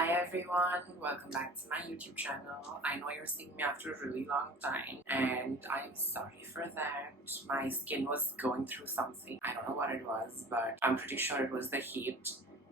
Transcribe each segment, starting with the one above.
Hi everyone, welcome back to my YouTube channel. I know you're seeing me after a really long time and I'm sorry for that. My skin was going through something. I don't know what it was, but I'm pretty sure it was the heat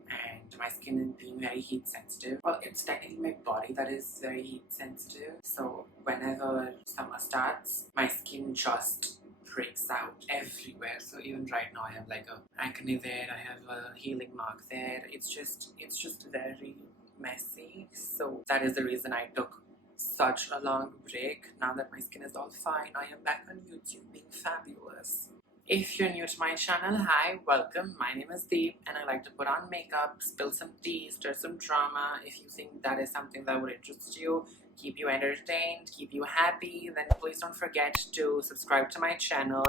and my skin is being very heat sensitive. Well, it's technically my body that is very heat sensitive. So whenever summer starts, my skin just breaks out everywhere. So even right now I have like a acne there, I have a healing mark there. It's just very messy. So that is the reason I took such a long break. Now that my skin is all fine, I am back on YouTube being fabulous. If you're new to my channel, hi, welcome. My name is Deep and I like to put on makeup, spill some tea, stir some drama. If you think that is something that would interest you, keep you entertained, keep you happy, then please don't forget to subscribe to my channel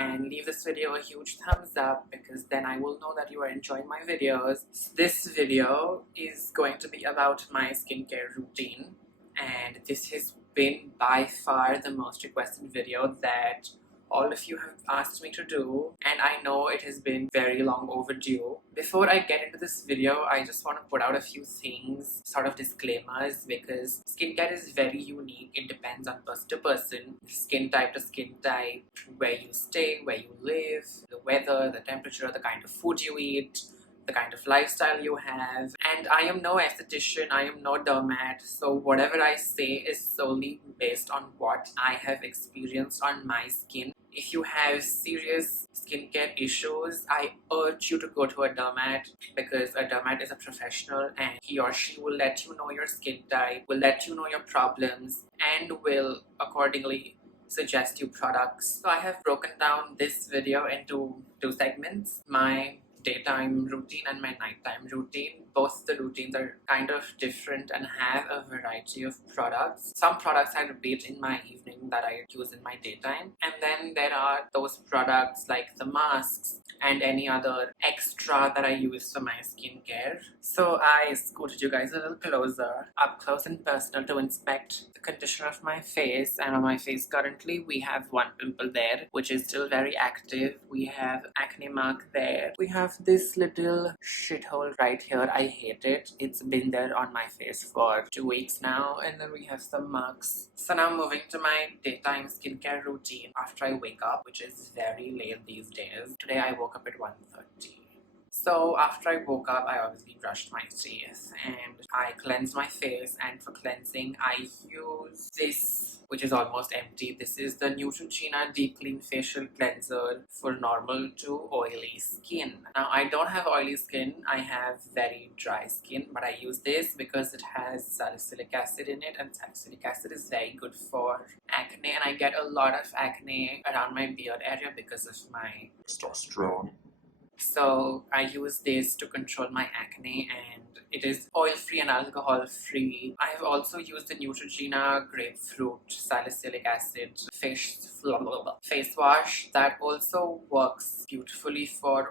and leave this video a huge thumbs up, because then I will know that you are enjoying my videos. This video is going to be about my skincare routine, and this has been by far the most requested video that all of you have asked me to do, and I know it has been very long overdue. Before I get into this video, I just want to put out a few things, sort of disclaimers, because skincare is very unique. It depends on person to person, skin type to skin type, where you stay, where you live, the weather, the temperature, the kind of food you eat, the kind of lifestyle you have. And I am no esthetician, I am no dermat, so whatever I say is solely based on what I have experienced on my skin. If you have serious skincare issues, I urge you to go to a dermat, because a dermat is a professional and he or she will let you know your skin type, will let you know your problems, and will accordingly suggest you products. So I have broken down this video into two segments: my daytime routine and my nighttime routine. Both the routines are kind of different and have a variety of products. Some products I repeat in my evening that I use in my daytime, and then there are those products like the masks and any other extra that I use for my skincare. So I scooted you guys a little closer, up close and personal, to inspect the condition of my face. And on my face currently we have one pimple there, which is still very active. We have acne mark there. We have this little shithole right here. I hate it. It's been there on my face for 2 weeks now. And then we have some marks. So now moving to my daytime skincare routine after I wake up, which is very late these days. Today I woke up at 1:30. So after I woke up, I obviously brushed my teeth and I cleansed my face, and for cleansing I use this, which is almost empty. This is the Neutrogena Deep Clean Facial Cleanser for normal to oily skin. Now I don't have oily skin, I have very dry skin, but I use this because it has salicylic acid in it, and salicylic acid is very good for acne, and I get a lot of acne around my beard area because of my testosterone. So I use this to control my acne, and it is oil-free and alcohol-free. I have also used the Neutrogena Grapefruit Salicylic Acid face wash that also works beautifully for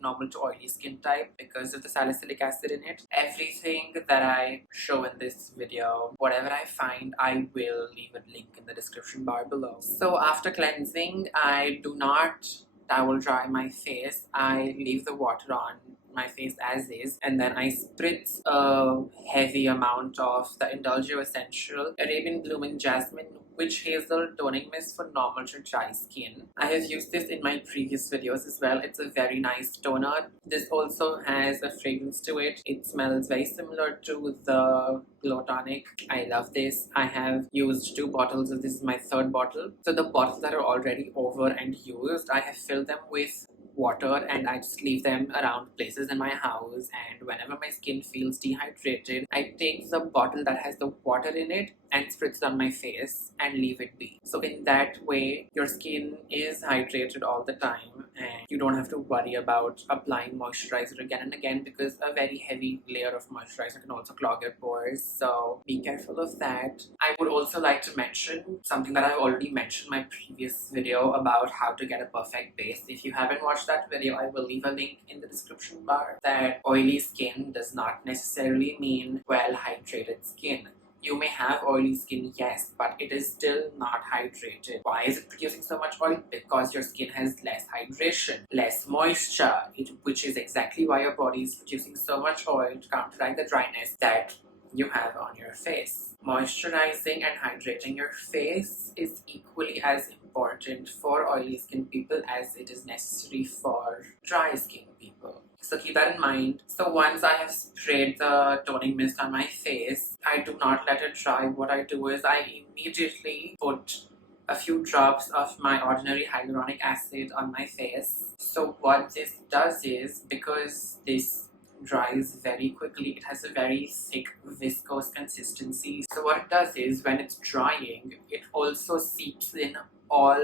normal to oily skin type because of the salicylic acid in it. Everything that I show in this video, whatever I find, I will leave a link in the description bar below. So after cleansing, I do not towel dry my face. I leave the water on my face as is, and then I spritz a heavy amount of the Indulgeo Essential Arabian Blooming Jasmine Witch Hazel Toning Mist for normal to dry skin. I have used this in my previous videos as well. It's a very nice toner. This also has a fragrance to it. It smells very similar to the Tonic. I love this. I have used 2 bottles of this. Is my 3rd bottle. So the bottles that are already over and used, I have filled them with water and I just leave them around places in my house, and whenever my skin feels dehydrated, I take the bottle that has the water in it and spritz it on my face and leave it be. So in that way your skin is hydrated all the time and you don't have to worry about applying moisturizer again and again, because a very heavy layer of moisturizer can also clog your pores. So be careful of that. I would also like to mention something that I've already mentioned in my previous video about how to get a perfect base. If you haven't watched that video, I will leave a link in the description bar. That oily skin does not necessarily mean well hydrated skin. You may have oily skin, yes, but it is still not hydrated. Why is it producing so much oil? Because your skin has less hydration, less moisture, which is exactly why your body is producing so much oil to counteract the dryness that you have on your face. Moisturizing and hydrating your face is equally as important for oily skin people as it is necessary for dry skin people. So keep that in mind. So once I have sprayed the toning mist on my face, I do not let it dry. What I do is I immediately put a few drops of my ordinary hyaluronic acid on my face. So what this does is, because this dries very quickly, it has a very thick viscose consistency. So what it does is, when it's drying, it also seeps in all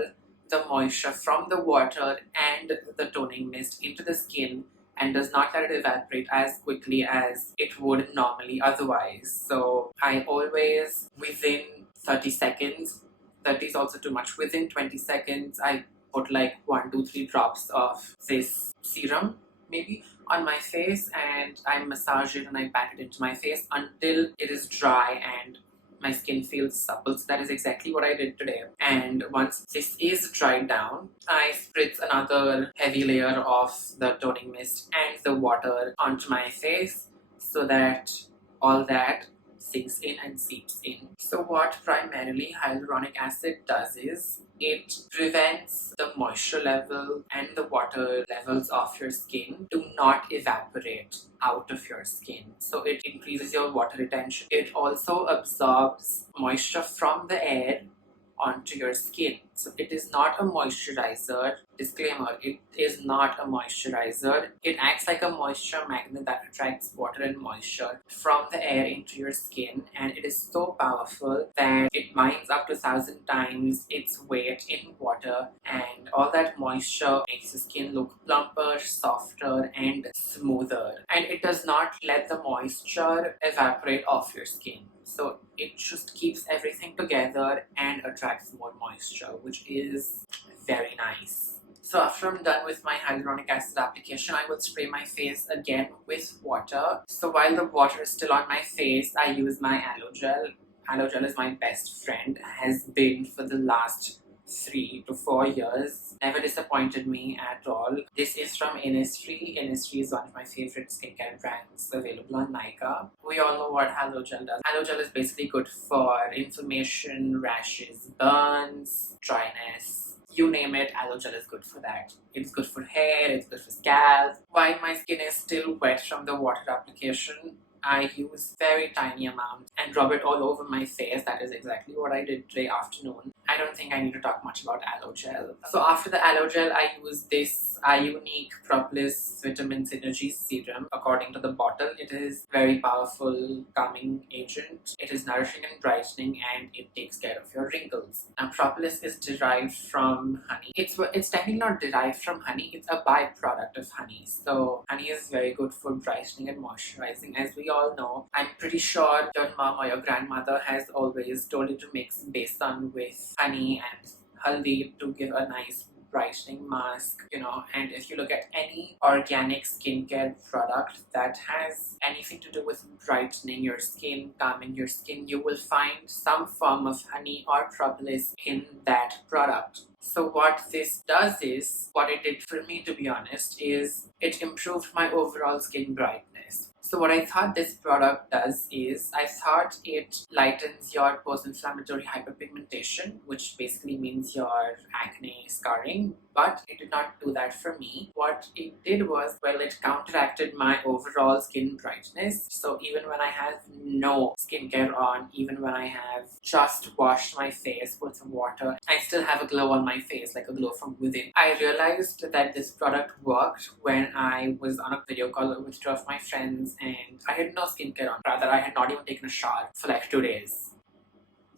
the moisture from the water and the toning mist into the skin and does not let it evaporate as quickly as it would normally otherwise. So I always, within 30 seconds, 30 is also too much, within 20 seconds I put like 1, 2, 3 drops of this serum maybe on my face, and I massage it and I pat it into my face until it is dry and my skin feels supple. So that is exactly what I did today. And once this is dried down, I spritz another heavy layer of the toning mist and the water onto my face so that all that sinks in and seeps in. So what primarily hyaluronic acid does is, it prevents the moisture level and the water levels of your skin to not evaporate out of your skin. So it increases your water retention. It also absorbs moisture from the air onto your skin. So it is not a moisturizer. Disclaimer, it is not a moisturizer. It acts like a moisture magnet that attracts water and moisture from the air into your skin, and it is so powerful that it mines up to 1,000 times its weight in water, and all that moisture makes the skin look plumper, softer and smoother, and it does not let the moisture evaporate off your skin. So it just keeps everything together and attracts more moisture, which is very nice. So after I'm done with my hyaluronic acid application, I will spray my face again with water. So while the water is still on my face, I use my aloe gel. Aloe gel is my best friend, has been for the last 3 to 4 years. Never disappointed me at all. This is from Innisfree. Innisfree is one of my favorite skincare brands available on Nykaa. We all know what aloe gel does. Aloe gel is basically good for inflammation, rashes, burns, dryness. You name it, aloe gel is good for that. It's good for hair, it's good for scalp. While my skin is still wet from the water application, I use very tiny amount and rub it all over my face. That is exactly what I did today afternoon. I don't think I need to talk much about aloe gel. So after the aloe gel, I use this iUnik Propolis Vitamin Synergy Serum. According to the bottle, it is very powerful calming agent. It is nourishing and brightening, and it takes care of your wrinkles. Now, Propolis is derived from honey. It's technically not derived from honey. It's a byproduct of honey. So honey is very good for brightening and moisturizing, as we all know. I'm pretty sure your mom or your grandmother has always told you to mix besan with honey and haldi to give a nice brightening mask, and if you look at any organic skincare product that has anything to do with brightening your skin, calming your skin, you will find some form of honey or propolis in that product. So what this does is, what it did for me, to be honest, is it improved my overall skin brightness. So what I thought this product does is, I thought it lightens your post-inflammatory hyperpigmentation, which basically means your acne scarring, but it did not do that for me. What it did was, well, it counteracted my overall skin brightness. So even when I have no skincare on, even when I have just washed my face with some water, I still have a glow on my face, like a glow from within. I realized that this product worked when I was on a video call with 2 of my friends, and I had no skincare on. Rather, I had not even taken a shower for like 2 days.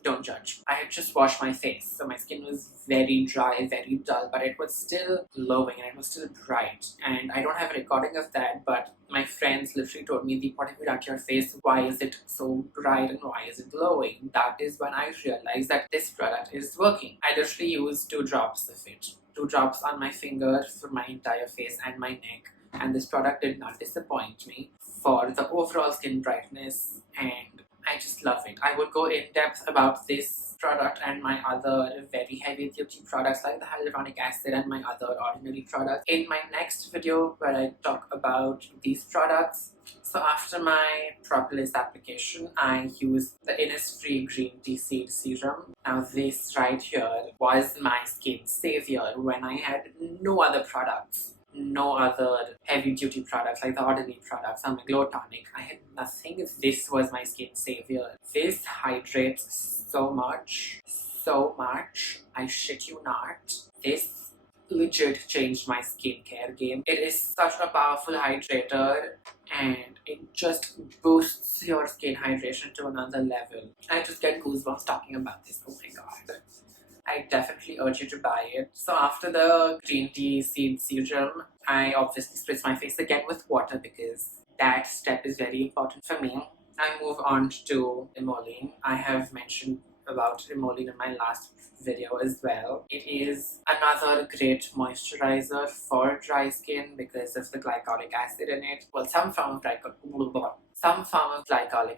Don't judge. I had just washed my face, so my skin was very dry, very dull, but it was still glowing and it was still bright. And I don't have a recording of that, but my friends literally told me, what have you done to your face? Why is it so bright and why is it glowing? That is when I realized that this product is working. I literally used 2 drops of it. 2 drops on my finger for my entire face and my neck. And this product did not disappoint me for the overall skin brightness, and I just love it. I would go in depth about this product and my other very heavy duty products like the hyaluronic acid and my other ordinary products in my next video where I talk about these products. So after my Propolis application, I used the Innisfree green tea seed serum. Now this right here was my skin savior when I had no other products. No other heavy duty products like the ordinary products, I'm a glow tonic. I had nothing. This was my skin savior. This hydrates so much, I shit you not. This legit changed my skincare game. It is such a powerful hydrator and it just boosts your skin hydration to another level. I just get goosebumps talking about this. Oh my god. I definitely urge you to buy it. So after the green tea seed serum, I obviously spritz my face again with water because that step is very important for me. I move on to Emolene. I have mentioned about Emolene in my last video as well. It is another great moisturizer for dry skin because of the glycolic acid in it. Well, some form of glycolic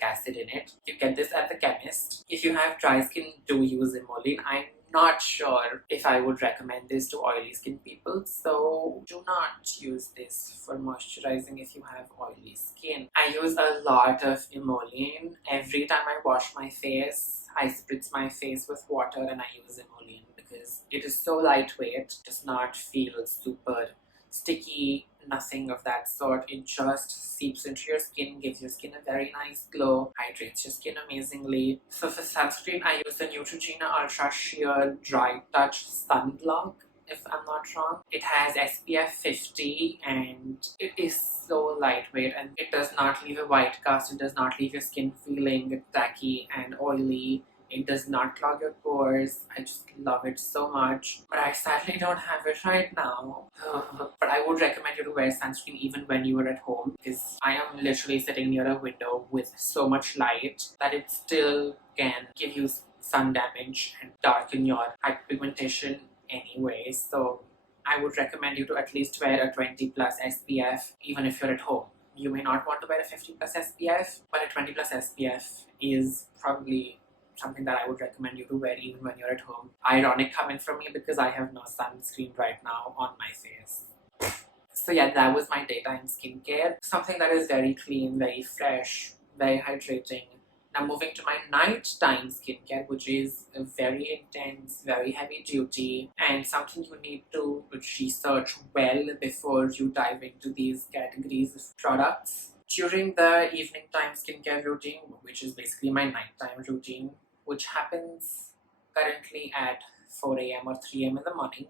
acid in it. You get this at the chemist. If you have dry skin, do use Emolene. I'm not sure if I would recommend this to oily skin people, so do not use this for moisturizing if you have oily skin. I use a lot of Emolene. Every time I wash my face, I spritz my face with water and I use Emolene because it is so lightweight, does not feel super sticky, nothing of that sort. It just seeps into your skin, gives your skin a very nice glow, hydrates your skin amazingly. So for sunscreen, I use the Neutrogena UltraSheer Dry Touch Sunblock, if I'm not wrong. It has SPF 50 and it is so lightweight and it does not leave a white cast, it does not leave your skin feeling tacky and oily. It does not clog your pores. I just love it so much. But I sadly don't have it right now. But I would recommend you to wear sunscreen even when you are at home because I am literally sitting near a window with so much light that it still can give you sun damage and darken your hyperpigmentation anyway. So I would recommend you to at least wear a 20 plus SPF even if you're at home. You may not want to wear a 50 plus SPF, but a 20 plus SPF is probably something that I would recommend you to wear even when you're at home. Ironic coming from me because I have no sunscreen right now on my face. So yeah, that was my daytime skincare. Something that is very clean, very fresh, very hydrating. Now moving to my nighttime skincare, which is very intense, very heavy duty, and something you need to research well before you dive into these categories of products. During the evening time skincare routine, which is basically my nighttime routine, which happens currently at 4 a.m. or 3 a.m. in the morning,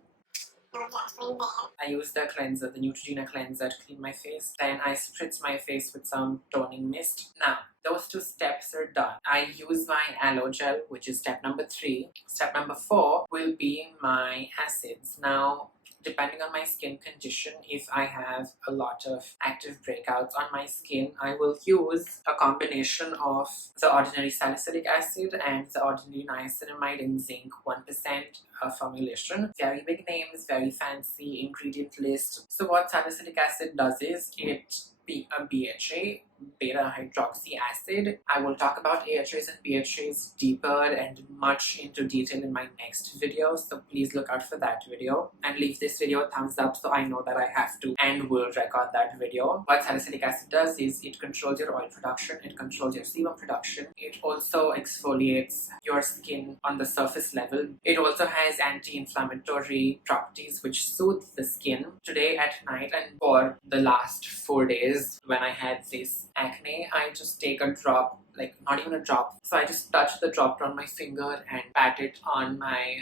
I use the cleanser, the Neutrogena cleanser to clean my face. Then I spritz my face with some toning mist. Now, those two steps are done. I use my aloe gel, which is step number 3. Step number 4 will be my acids. Now, depending on my skin condition, if I have a lot of active breakouts on my skin, I will use a combination of the ordinary salicylic acid and the ordinary niacinamide and zinc 1% formulation. Very big names, very fancy ingredient list. So what salicylic acid does is it be a BHA, beta hydroxy acid. I will talk about AHAs and BHAs deeper and much into detail in my next video, so please look out for that video and leave this video a thumbs up so I know that I have to and will record that video. What salicylic acid does is it controls your oil production, it controls your sebum production, it also exfoliates your skin on the surface level. It also has anti-inflammatory properties which soothe the skin. Today at night and for the last 4 days when I had this acne, I just take a drop, like not even a drop. So I just touch the drop on my finger and pat it on my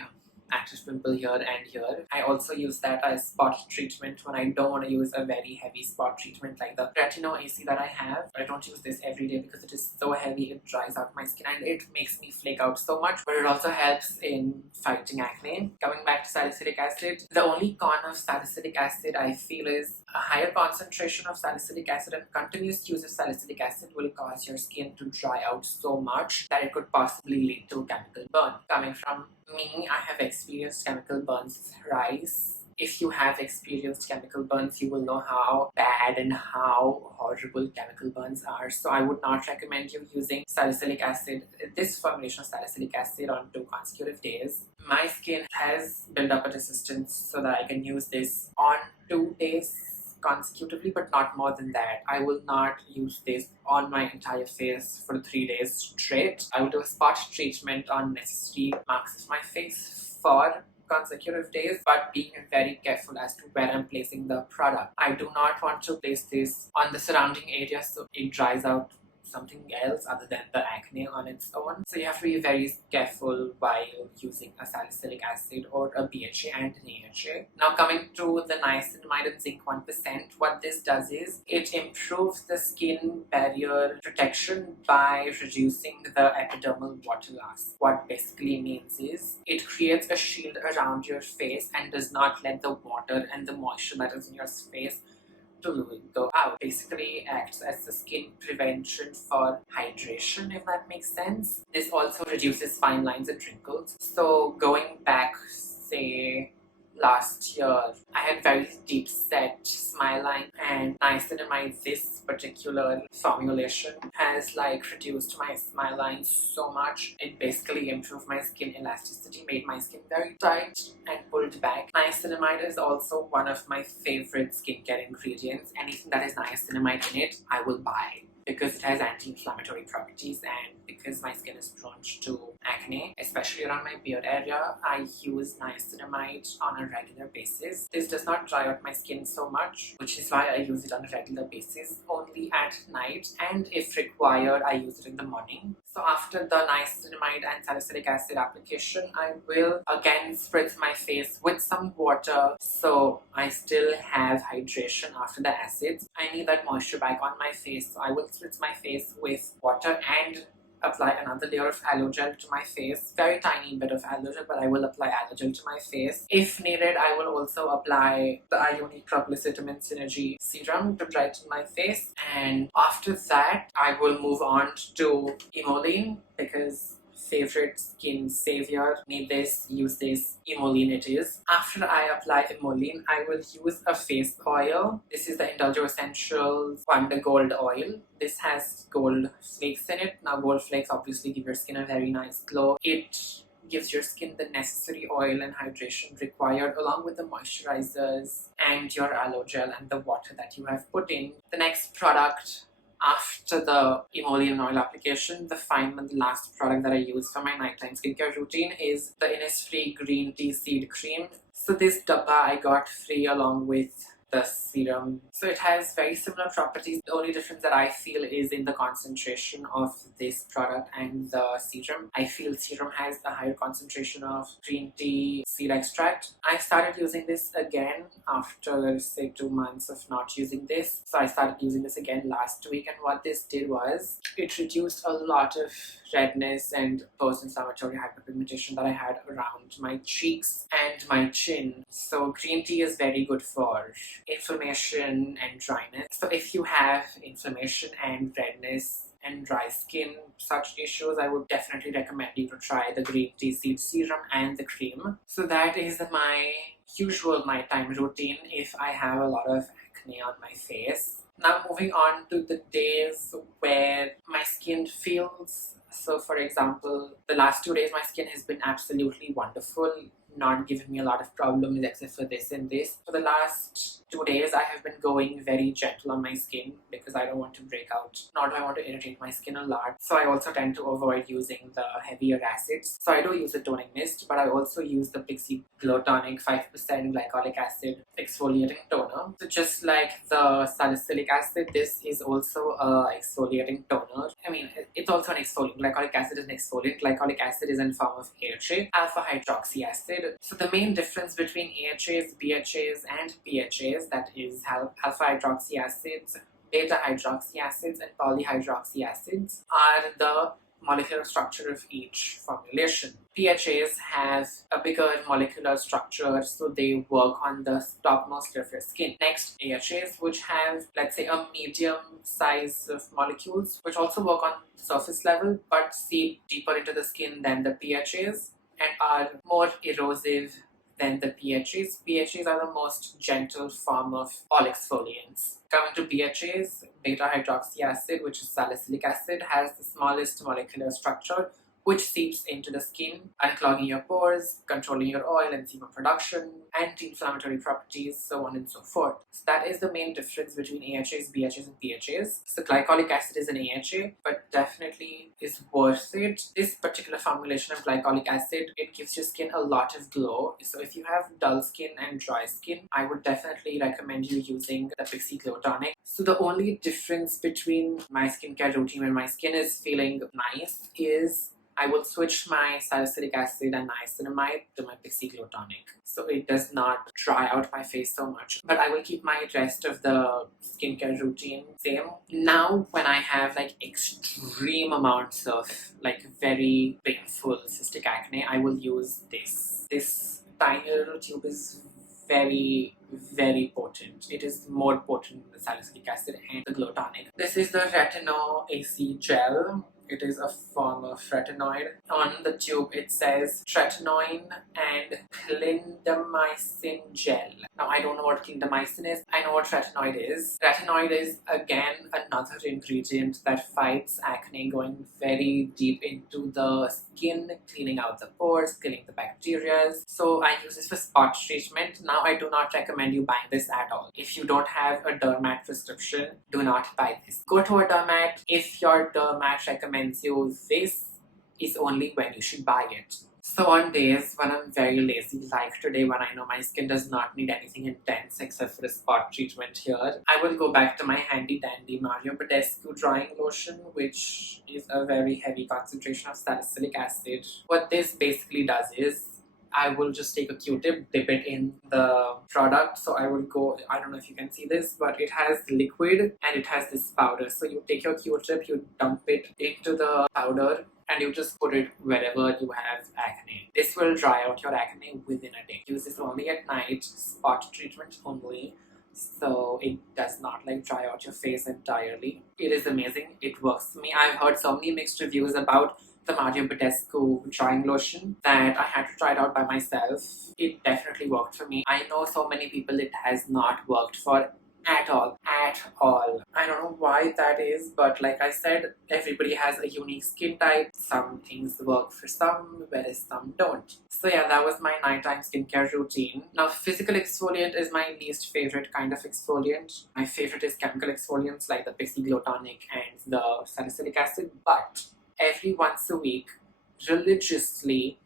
active pimple here and here. I also use that as spot treatment when I don't want to use a very heavy spot treatment like the Retino AC that I have. I don't use this every day because it is so heavy, it dries out my skin and it makes me flake out so much, but it also helps in fighting acne. Coming back to salicylic acid, the only con of salicylic acid I feel is a higher concentration of salicylic acid and continuous use of salicylic acid will cause your skin to dry out so much that it could possibly lead to chemical burn. Coming from me, I have experienced chemical burns thrice if you have experienced chemical burns, you will know how bad and how horrible chemical burns are. So I would not recommend you using salicylic acid, this formulation of salicylic acid, on 2 consecutive days. My skin has built up a resistance so that I can use this on 2 days consecutively, but not more than that. I will not use this on my entire face for 3 days straight. I will do a spot treatment on necessary marks of my face for consecutive days, but being very careful as to where I'm placing the product. I do not want to place this on the surrounding area so it dries out something else other than the acne on its own. So you have to be very careful while using a salicylic acid or a BHA and an AHA. Now coming to the niacinamide and zinc 1%, what this does is it improves the skin barrier protection by reducing the epidermal water loss. What basically means is it creates a shield around your face and does not let the water and the moisture that is in your face to go out. Basically acts as the skin prevention for hydration, if that makes sense. This also reduces fine lines and wrinkles. So going back, say last year, I had very deep set smile line, and niacinamide, this particular formulation, has like reduced my smile lines so much. It basically improved my skin elasticity, made my skin very tight and pulled back. Niacinamide is also one of my favorite skincare ingredients. Anything that has niacinamide in it, I will buy, because it has anti-inflammatory properties and because my skin is prone to acne, especially around my beard area. I use niacinamide on a regular basis. This does not dry out my skin so much, which is why I use it on a regular basis, only at night, and if required, I use it in the morning. So after the niacinamide and salicylic acid application, I will again spritz my face with some water so I still have hydration after the acids. I need that moisture back on my face, so I will spritz my face with water and apply another layer of aloe gel to my face. Very tiny bit of aloe gel, but I will apply aloe gel to my face. If needed, I will also apply the iUnik Propolis Vitamin Synergy Serum to brighten my face. And after that, I will move on to Emolene, because favorite skin savior. Need this, use this, Emolene it is. After I apply Emolene, I will use a face oil. This is the Indulgeo Essentials Wonder Gold Oil. This has gold flakes in it. Now gold flakes obviously give your skin a very nice glow. It gives your skin the necessary oil and hydration required, along with the moisturizers and your aloe gel and the water that you have put in. The next product after the emollient oil application, the final and the last product that I use for my nighttime skincare routine, is the Innisfree Green Tea Seed Cream. So this dabba I got free along with the serum. So it has very similar properties. The only difference that I feel is in the concentration of this product and the serum. I feel serum has a higher concentration of green tea seed extract. I started using this again after say 2 months of not using this. So I started using this again last week, and what this did was it reduced a lot of redness and post-inflammatory hyperpigmentation that I had around my cheeks and my chin. So green tea is very good for inflammation and dryness. So if you have inflammation and redness and dry skin, such issues, I would definitely recommend you to try the green tea seed serum and the cream. So that is my usual nighttime routine if I have a lot of acne on my face. Now moving on to the days where my skin feels. So for example, the last 2 days my skin has been absolutely wonderful, not giving me a lot of problems except for this and this. For the last 2 days I have been going very gentle on my skin because I don't want to break out, nor do I want to irritate my skin a lot. So I also tend to avoid using the heavier acids. So I do use the toning mist, but I also use the PIXI Glow Tonic 5% glycolic acid exfoliating toner. So just like the salicylic acid, this is also a exfoliating toner. I mean, it's also an exfoliant. Glycolic acid is an exfoliant. Glycolic acid is in form of AHA, alpha hydroxy acid. So the main difference between AHAs, BHAs and PHAs, that is alpha hydroxy acids, beta hydroxy acids and polyhydroxy acids, are the molecular structure of each formulation. PHAs have a bigger molecular structure, so they work on the topmost layer of your skin. Next, AHAs, which have, let's say, a medium size of molecules, which also work on surface level but seep deeper into the skin than the PHAs and are more erosive than the PHAs. PHAs are the most gentle form of all exfoliants. Coming to BHAs, beta hydroxy acid, which is salicylic acid, has the smallest molecular structure, which seeps into the skin, unclogging your pores, controlling your oil and sebum production, anti-inflammatory properties, so on and so forth. So that is the main difference between AHAs, BHAs, and PHAs. So glycolic acid is an AHA, but definitely is worth it. This particular formulation of glycolic acid, it gives your skin a lot of glow. So if you have dull skin and dry skin, I would definitely recommend you using the PIXI Glow Tonic. So the only difference between my skincare routine when my skin is feeling nice is I will switch my salicylic acid and niacinamide to my PIXI Glow Tonic. So it does not dry out my face so much. But I will keep my rest of the skincare routine same. Now when I have like extreme amounts of like very painful cystic acne, I will use this. This tiny little tube is very potent. It is more potent than the salicylic acid and the Glow Tonic. This is the Retino AC Gel. It is a form of retinoid. On the tube it says tretinoin and clindamycin gel. Now I don't know what clindamycin is. I know what retinoid is. Retinoid is again another ingredient that fights acne, going very deep into the skin, cleaning out the pores, killing the bacteria. So I use this for spot treatment. Now I do not recommend you buying this at all. If you don't have a dermat prescription, do not buy this. Go to a dermat. If your dermat recommends you, this is only when you should buy it. So on days when I'm very lazy, like today when I know my skin does not need anything intense except for a spot treatment here, I will go back to my handy dandy Mario Badescu drying lotion, which is a very heavy concentration of salicylic acid. What this basically does is I will just take a Q-tip, dip it in the product. So I will go, I don't know if you can see this, but it has liquid and it has this powder. So you take your Q-tip, you dump it into the powder and you just put it wherever you have acne. This will dry out your acne within a day. Use this only at night, spot treatment only. So it does not like dry out your face entirely. It is amazing. It works for me. I've heard so many mixed reviews about the Mario Badescu drying lotion that I had to try it out by myself. It definitely worked for me. I know so many people it has not worked for at all. I don't know why that is, but like I said, everybody has a unique skin type. Some things work for some, whereas some don't. So yeah, that was my nighttime skincare routine. Now physical exfoliant is my least favorite kind of exfoliant. My favorite is chemical exfoliants like the PIXI Glow Tonic and the salicylic acid, but every once a week, religiously,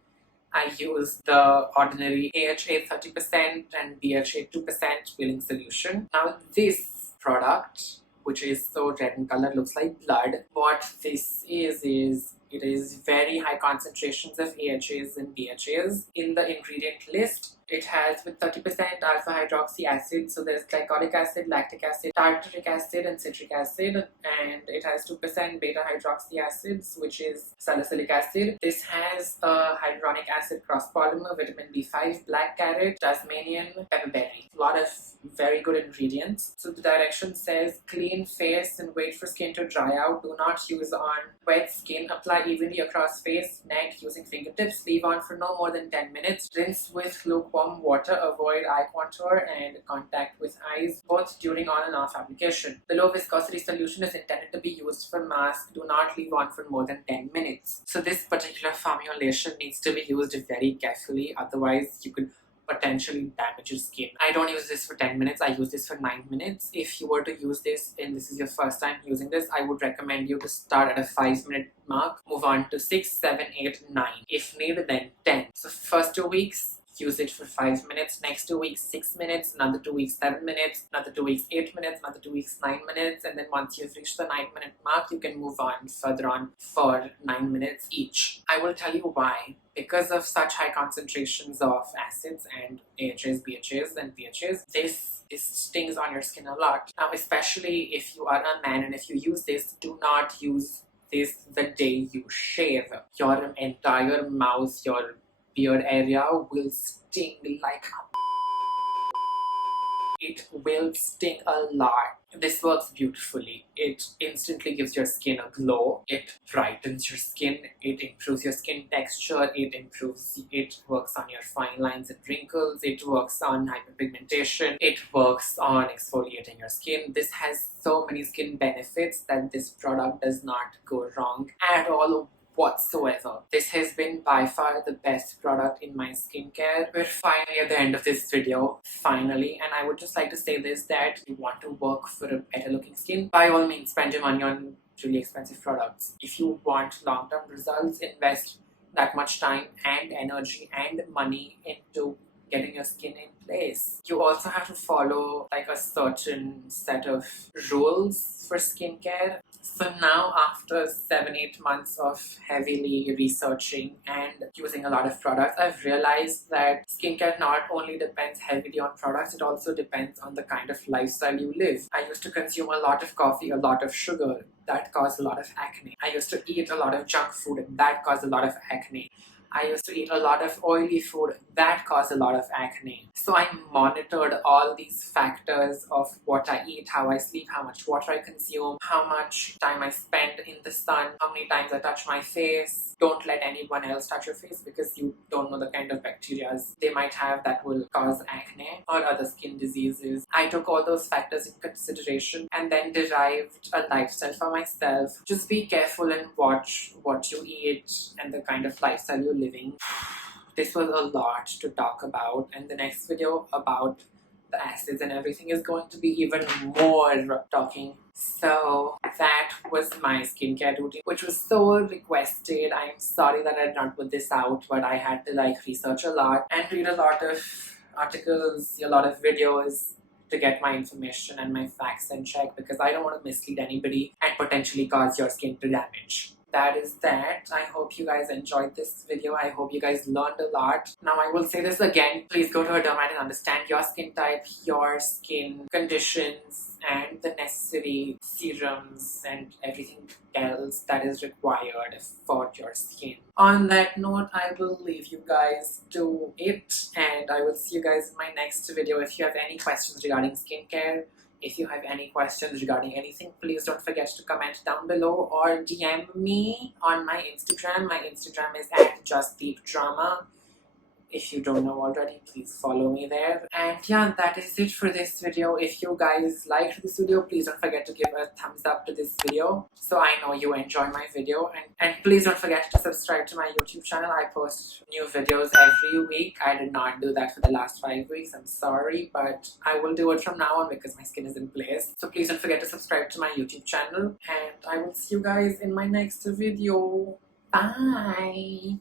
I use the ordinary AHA 30% and BHA 2% peeling solution. Now this product, which is so red in color, looks like blood. What this is it is very high concentrations of AHAs and BHAs. In the ingredient list, it has with 30% alpha hydroxy acid, so there's glycolic acid, lactic acid, tartaric acid, and citric acid, and it has 2% beta hydroxy acids, which is salicylic acid. This has a hyaluronic acid cross polymer, vitamin B5, black carrot, Tasmanian pepperberry. A lot of very good ingredients. So the direction says clean face and wait for skin to dry out. Do not use on wet skin. Apply evenly across face, neck using fingertips. Leave on for no more than 10 minutes. Rinse with lukewarm water. Avoid eye contour and contact with eyes, both during on and off application. The low viscosity solution is intended to be used for mask. Do not leave on for more than 10 minutes. So this particular formulation needs to be used very carefully, otherwise you could potentially damage your skin. I don't use this for 10 minutes, I use this for 9 minutes. If you were to use this and this is your first time using this, I would recommend you to start at a 5-minute mark, move on to 6, 7, 8, 9. If needed, then 10. So first 2 weeks, use it for 5 minutes, next 2 weeks 6 minutes, another 2 weeks 7 minutes, another 2 weeks 8 minutes, another 2 weeks 9 minutes, and then once you've reached the 9-minute mark, you can move on further on for 9 minutes each. I will tell you why. Because of such high concentrations of acids and AHAs, BHAs, and PHAs, this stings on your skin a lot. Now, especially if you are a man and if you use this, do not use this the day you shave. Your entire mouth, your beard area will sting like a it will sting a lot. This works beautifully. It instantly gives your skin a glow. It brightens your skin. It improves your skin texture. It works on your fine lines and wrinkles. It works on hyperpigmentation. It works on exfoliating your skin. This has so many skin benefits that this product does not go wrong at all whatsoever. This has been by far the best product in my skincare. We're finally at the end of this video, finally, and I would just like to say this, that if you want to work for a better looking skin, by all means spend your money on really expensive products. If you want long-term results, invest that much time and energy and money into getting your skin in place. You also have to follow like a certain set of rules for skincare. So now, after 7-8 months of heavily researching and using a lot of products, I've realized that skincare not only depends heavily on products, it also depends on the kind of lifestyle you live. I used to consume a lot of coffee, a lot of sugar. That caused a lot of acne. I used to eat a lot of junk food, and that caused a lot of acne. I used to eat a lot of oily food, that caused a lot of acne. So I monitored all these factors of what I eat, how I sleep, how much water I consume, how much time I spend in the sun, how many times I touch my face. Don't let anyone else touch your face because you don't know the kind of bacteria they might have that will cause acne or other skin diseases. I took all those factors in consideration and then derived a lifestyle for myself. Just be careful and watch what you eat and the kind of lifestyle you're living. This was a lot to talk about, and the next video about the acids and everything is going to be even more talking. So that was my skincare routine, which was so requested. I am sorry that I did not put this out, but I had to like research a lot and read a lot of articles, a lot of videos to get my information and my facts in check, because I don't want to mislead anybody and potentially cause your skin to damage. That is that. I hope you guys enjoyed this video. I hope you guys learned a lot. Now I will say this again. Please go to a dermatologist and understand your skin type, your skin conditions, and the necessary serums and everything else that is required for your skin. On that note, I will leave you guys to it, and I will see you guys in my next video. If you have any questions regarding skincare, if you have any questions regarding anything, please don't forget to comment down below or DM me on my Instagram. My Instagram is @JustDeepDrama. If you don't know already, please follow me there. And yeah, that is it for this video. If you guys liked this video, please don't forget to give a thumbs up to this video so I know you enjoy my video. And please don't forget to subscribe to my YouTube channel. I post new videos every week. I did not do that for the last 5 weeks. I'm sorry, but I will do it from now on because my skin is in place. So please don't forget to subscribe to my YouTube channel. And I will see you guys in my next video. Bye!